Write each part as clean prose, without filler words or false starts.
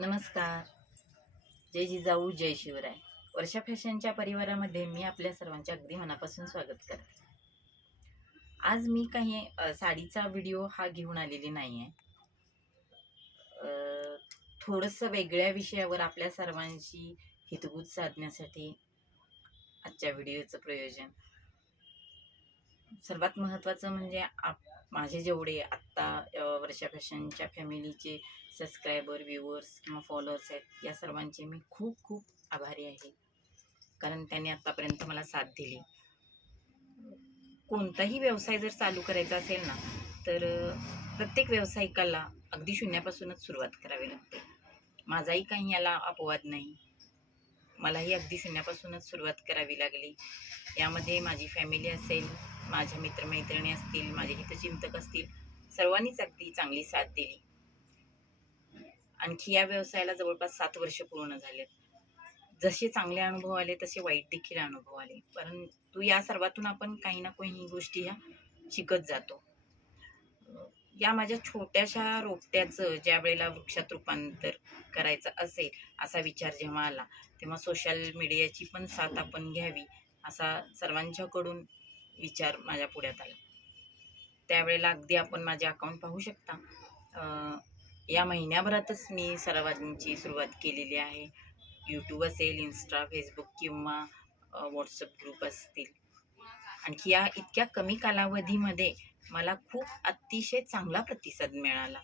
नमस्कार. जय जिजाऊ जय शिवराय. वर्षा फॅशनच्या परिवारामध्ये मी आपल्या सर्वांचे अगदी मनापासून स्वागत करते. आज मी काही साडीचा व्हिडिओ हा घेऊन आलेली नाही आहे. थोडंसं वेगळ्या विषयावर आपल्या सर्वांशी हितगुज साधण्यासाठी आजच्या व्हिडिओचं प्रयोजन. सर्वात महत्त्वाचं म्हणजे माझे जेवढे आत्ता वर्षा फॅशनच्या फॅमिलीचे सबस्क्रायबर, व्ह्युअर्स किंवा फॉलोअर्स आहेत, या सर्वांचे मी खूप खूप आभारी आहे. कारण त्यांनी आत्तापर्यंत मला साथ दिली. कोणताही व्यवसाय जर चालू करायचा असेल ना, तर प्रत्येक व्यावसायिकाला अगदी शून्यापासूनच सुरुवात करावी लागते. माझाही काही याला अपवाद नाही. मलाही अगदी शून्यापासूनच सुरुवात करावी लागली. यामध्ये माझी फॅमिली असेल, माझ्या मित्रमैत्रिणी असतील, माझे हितचिंतक असतील, सर्वांनीच अगदी चांगली साथ दिली. आणखी या व्यवसायाला जवळपास 7 वर्ष पूर्ण झालेत. जसे चांगले अनुभव आले तसे वाईट देखील अनुभव आले, परंतु या सर्वातून आपण काही ना काही गोष्टी ह्या शिकत जातो. या माझ्या छोट्याशा रोपट्याचं ज्या वेळेला वृक्षात रूपांतर करायचं असेल असा विचार जेव्हा आला, तेव्हा सोशल मीडियाची पण साथ आपण घ्यावी असा सर्वांच्याकडून विचार माझ्या पुढ्यात आला. त्यावेळेला अगदी आपण माझे अकाउंट पाहू शकता. या महिन्याभरातच मी सर्वांची सुरुवात केलेली आहे. यूट्यूब असेल, इन्स्टा, फेसबुक किंवा व्हॉट्सअप ग्रुप असतील. आणखी या इतक्या कमी कालावधीमध्ये मला खूप अतिशय चांगला प्रतिसाद मिळाला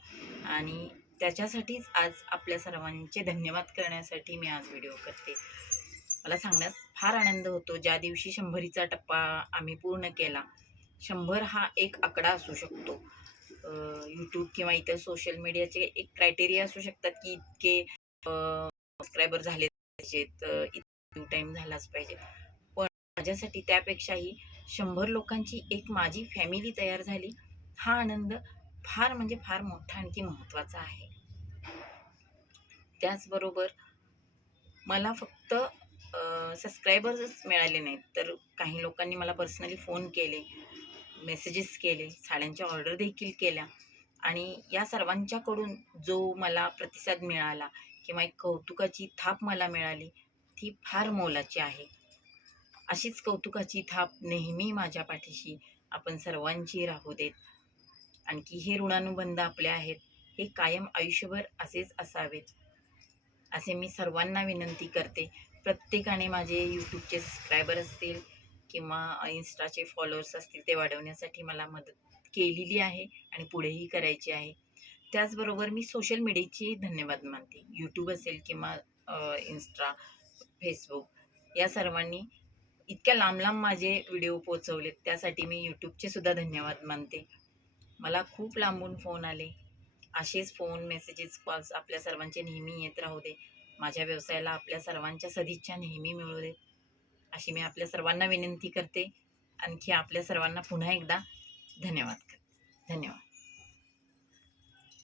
आणि त्याच्यासाठीच आज आपल्या सर्वांचे धन्यवाद करण्यासाठी मी आज व्हिडिओ करते. मला सांगण्यास फार आनंद होतो. ज्या दिवशी 100चा टप्पा आम्ही पूर्ण केला. 100 हा एक आकडा असू शकतो. यूट्यूब किंवा इतर सोशल मीडियाचे एक क्रायटेरिया असू शकतात की इतके सबस्क्रायबर झाले पाहिजेत, इतका टाईम झालाच पाहिजे. पण माझ्यासाठी त्यापेक्षाही 100 लोकांची एक माझी फॅमिली तयार झाली, हा आनंद फार म्हणजे फार मोठा आणखी महत्त्वाचा आहे. त्याचबरोबर मला फक्त सबस्क्रायबर्सच मिळाले नाहीत, तर काही लोकांनी मला पर्सनली फोन केले, मेसेजेस केले, साड्यांच्या ऑर्डर देखील केल्या आणि या सर्वांच्याकडून जो मला प्रतिसाद मिळाला किंवा एक कौतुकाची थाप मला मिळाली, ती फार मोलाची आहे. अशीच कौतुकाची थाप नेहमी माझ्या पाठीशी आपण सर्वांची राहू देत. आणखी हे ऋणानुबंध आपले आहेत, हे कायम आयुष्यभर असेच असावेत असे मी सर्वांना विनंती करते. प्रत्येकाने माझे यूट्यूबचे सबस्क्रायबर असतील किंवा इन्स्टाचे फॉलोअर्स असतील, ते वाढवण्यासाठी मला मदत केलेली आहे आणि पुढेही करायची आहे. त्याचबरोबर मी सोशल मीडियाची धन्यवाद मानते. यूट्यूब असेल किंवा इन्स्टा, फेसबुक या सर्वांनी इतक्या लांब लांब माझे व्हिडिओ पोहोचवलेत, त्यासाठी मी यूट्यूबचे सुद्धा धन्यवाद मानते. मला खूप लांबून फोन आले. असेच फोन, मेसेजेस, कॉल्स आपल्या सर्वांचे नेहमी येत राहू दे. माझ्या व्यवसायाला आपल्या सर्वांच्या सदिच्छा नेहमी मिळू देत अशी मी आपल्या सर्वांना विनंती करते. आणखी आपल्या सर्वांना पुन्हा एकदा धन्यवाद.